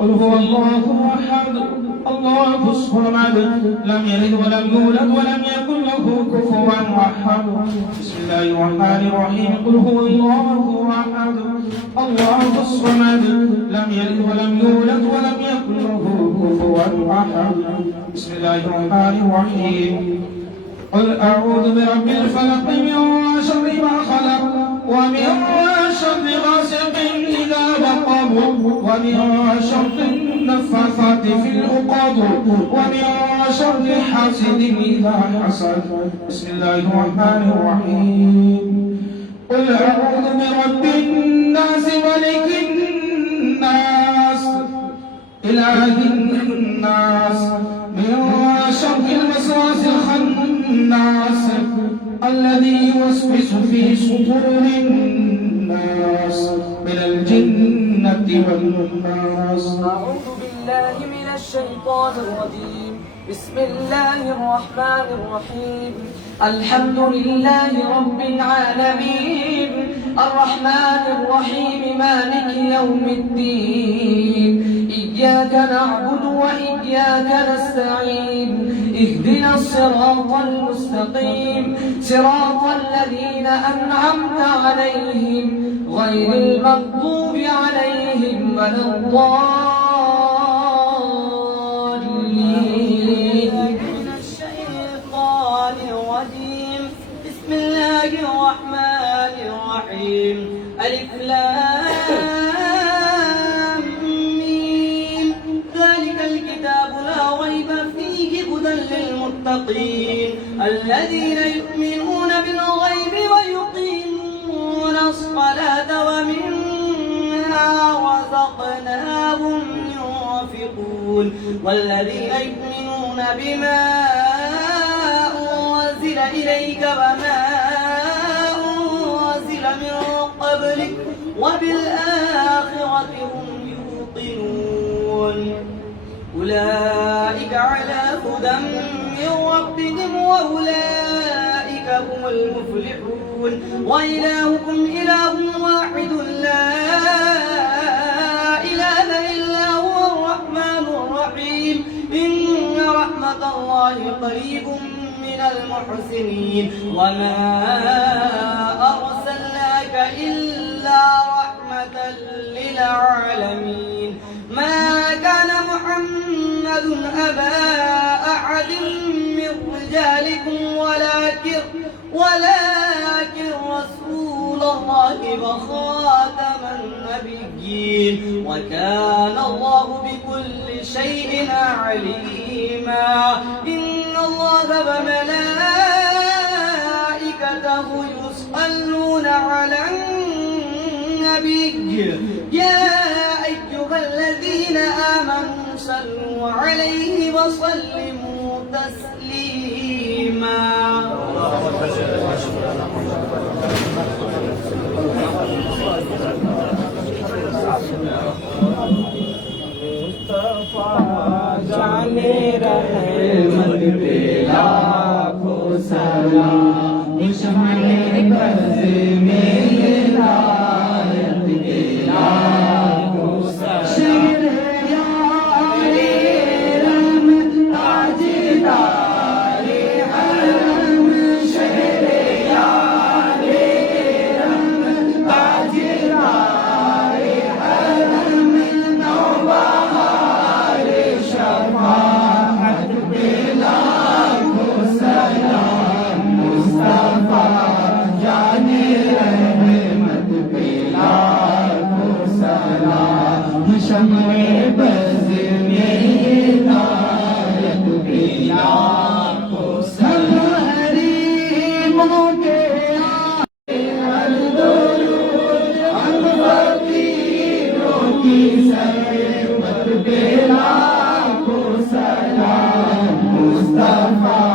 قل هو الله أحد الله الصمد لم يلد ولم يولد ولم يكن له كفوا أحد بسم الله الرحمن الرحيم قل هو الله أحد الله الصمد لم يلد ولم يولد ولم يكن له كفوا أحد بسم الله الرحمن الرحيم قل أعوذ برب الفلق من شر ما خلق ومن شر غاسق إذا وقب ومن شر النفاثات في العقد ومن شر حاسد إذا حسد بسم الله الرحمن الرحيم قل أعوذ برب الناس ملك الناس إله الناس من شر الوسواس الخناس الذي يوسوس في صدور الناس من الجنة والناس. أعوذ بالله من الشيطان الرجيم. بسم الله الرحمن الرحيم. الحمد لله رب العالمين الرحمن الرحيم مالك يوم الدين إياك نعبد وإياك نستعين اهدنا الصراط المستقيم صراط الذين أنعمت عليهم غير المغضوب عليهم ولا الضالين. من الشيطان الرجيم. بسم الله الرحمن الرحيم. ألف لام ميم ذلك الكتاب لا ريب فيه هدى للمتقين الذين يؤمنون بالغيب ويقيمون الصلاة ومما رزقناهم ينفقون والذين يؤمنون بما أنزل إليك وما أنزل من قبلك وبالآخرة هم يوقنون أولئك على هدى من ربهم وأولئك هم المفلحون. وإلهكم إله واحد لا إله إلا هو الرحمن الرحيم إن رحمة الله قريب من المحسنين وما أرسلناك إلا رحمة للعالمين. ما كان محمد أبا أحد من رجالكم ولكن رسول الله وخاتم النبيين وكان الله بكل شيء عليما. إن الله وملائكته يصلون على النبي يا أيها الذين آمنوا صلوا عليه وسلموا تسليما. جانے رحمت پہ لاکھوں سلام شمع بز میں ہدایت کے لاکھوں سلام شیر یار رحمت تاجدار حرم شیر یار رحمت تاجدار حرم نوبہار شفاعت پہ لاکھوں سلام مصطفیٰ جانے رحمت پہ لاکھوں سلام شمع بز میں ہدایت پہ لاکھوں سلام حریموں کے ہر درود ہم فقیروں کی سرمت پہ لاکھوں سلام مصطفیٰ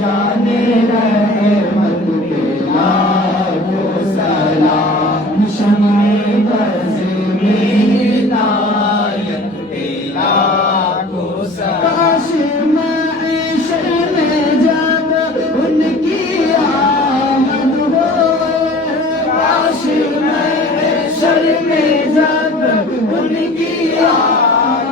جانے رحمت پہ لاکھوں سلام شمع بز میں ہدایت پہ لاکھوں سلام. کاش معشر میں جب ان کی آمد ہو کاش معشر میں جب ان کی آمد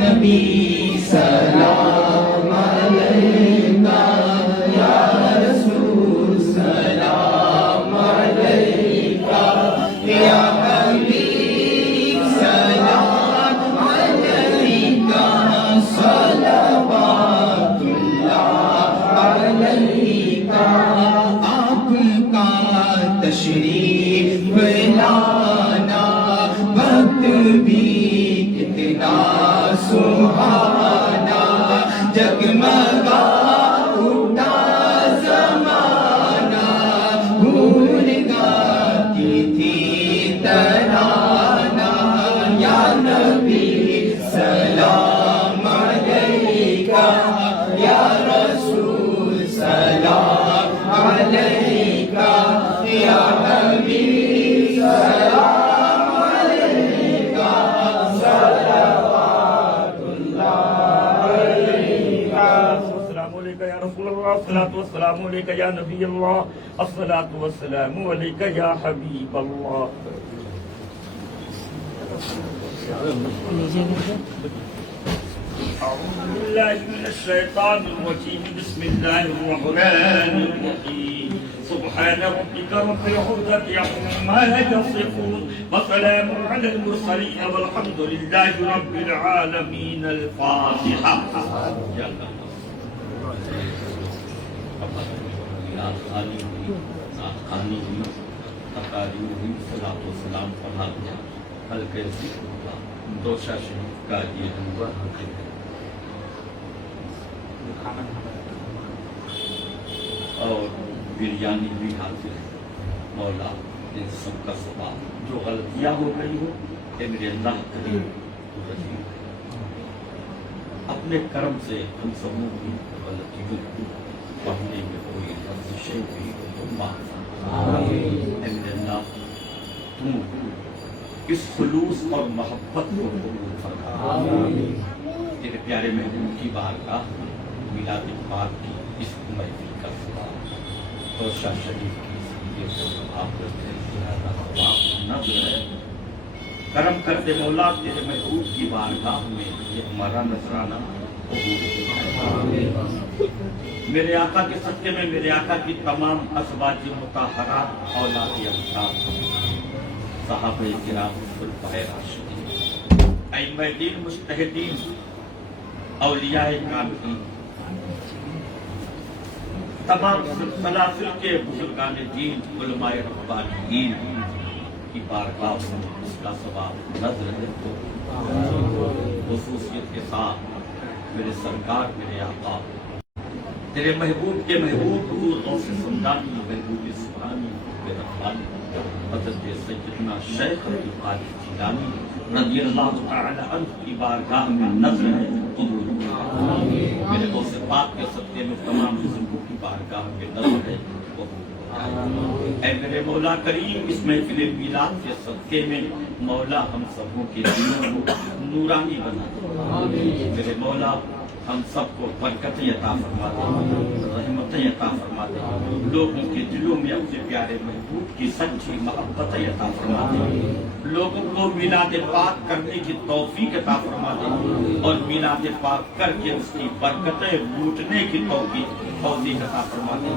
نبی سلام علیکہ یا رسول سلام علیکہ یا حبیب سلام علیکہ صلوات اللہ علیکہ آپ کا تشریف لانا وقت بھی کتنا سہانا جگمگا اٹھا زمانہ بھول گاتی تھی ترانہ یا نبی سلام علیکہ یا رسول سلام علیکہ یا حبیب سلام علیکہ صلوات اللہ علیکہ السلام علیکم یا رسول اللہ الصلاۃ والسلام علیکم یا نبی اللہ الصلاۃ والسلام علیکم یا حبیب اللہ أعوذ بالله من الشيطان الرجيم بسم الله الرحمن الرحيم سبحان ربك رب العزة عما يصفون وسلام على المرسلين والحمد لله رب العالمين الفاتحة سلام پڑھا دیا ہلکے ذکر کا دوشا شریف کا یہ ہوا اور بریانی بھی حاضر ہے مولا ان سب کا ثواب جو غلطیاں ہو گئی ہو کہ میرے اللہ کریم تو رحیم اپنے کرم سے ہم سبوں کی غلطیوں کو پڑھنے میں کوئی لفظشیں بھی ہو تو معاف اے میرے اللہ تم اس خلوص اور محبت کو قبول فرما تیرے پیارے محبوب کی بارگاہ میلاد پاک کی اس محفل کا ثواب اور شاہ شریف کی کرم کرتے مولا تیرے محبوب کی بارگاہ میں یہ ہمارا نذرانہ قبول فرما میرے آقا کے صدقے میں میرے آقا کی تمام ازواج مطہرات اولاد اطہار صحابہ کرام خلفائے راشدین ائمہ دین مجتہدین اولیاء کاملین تمام سلاسل کے بزرگان دین علماء ربانیین کی بارگاہ میں اس کا ثواب نظر ہے تو خصوصیت کے ساتھ میرے سرکار میرے آقا تیرے محبوب کے محبوب حضور غوث سمدانی محبوب سبحانی رحمانی حضرت سیدنا شیخ عبدالقادر جیلانی رضی اللہ تعالی عنہ کی بارگاہ میں نظر ہے قبول میرے غوث پاک کے صدقے میں تمام بزرگوں کی بارگاہ میں نظر ہے قبول اے میرے مولا کریم اس محفل میلاد کے صدقے میں مولا ہم سبوں کے دلوں کو نورانی بنا میرے مولا ہم سب کو برکتیں عطا فرما دے رحمتیں عطا فرما دے لوگوں کے دلوں میں اپنے پیارے محبوب کی سچی محبتیں عطا فرما دے لوگوں کو میلاد پاک کرنے کی توفیق عطا فرما دے اور میلاد پاک کر کے اس کی برکتیں لوٹنے کی توفیق عطا فرما دے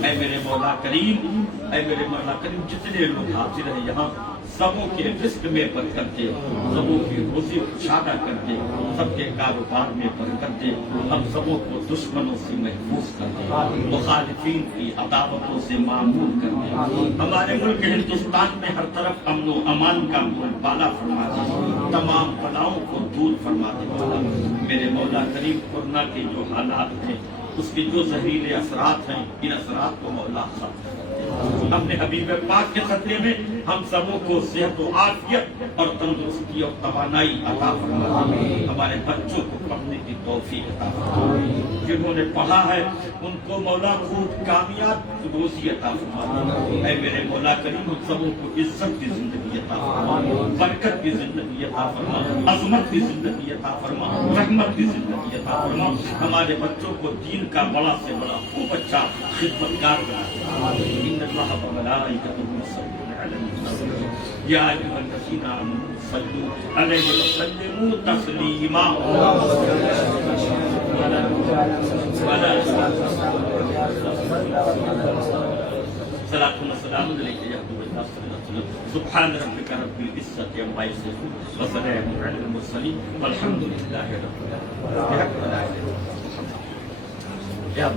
اے میرے مولا کریم جتنے لوگ حاضر ہیں یہاں سبوں کے رزق میں برکت دے سبوں کی روزی کشادہ کر دے سب کے کاروبار میں برکت دے ہم سبوں کو دشمنوں سے محفوظ کر دے مخالفین کی عداوتوں سے معمول کر دے ہمارے ملک ہندوستان میں ہر طرف امن و امان کا بول بالا فرما دے تمام بلاؤں کو دور فرما دے میرے مولا کریم کورونا کے جو حالات ہیں اس کے جو زہریلے اثرات ہیں ان اثرات کو مولا ختم کر دے اپنے حبیب پاک کے صدقے میں ہم سبوں کو صحت و عافیت اور تندرستی اور توانائی عطا فرما ہمارے بچوں کو پڑھنے کی توفیق عطا فرما جنہوں نے پڑھا ہے ان کو مولا خوب کامیاب روزی عطا فرما اے میرے مولا کریم ہم سبوں کو عزت کی زندگی عطا فرما برکت کی زندگی عطا فرما عظمت کی زندگی عطا فرما رحمت کی زندگی عطا فرما ہمارے بچوں کو دین کا بڑا سے بڑا خوب اچھا خدمتگار بنا ان اللہ وملائکتہ یصلون علی النبی یا ایھا الذين آمنوا صلوا عليه وسلموا تسليما صلاة والسلام عليك يا حبيب الله صلى الله عليه وسلم سبحان ربك رب العزة عما يصفون وسلام على المرسلين والحمد لله رب العالمين. يا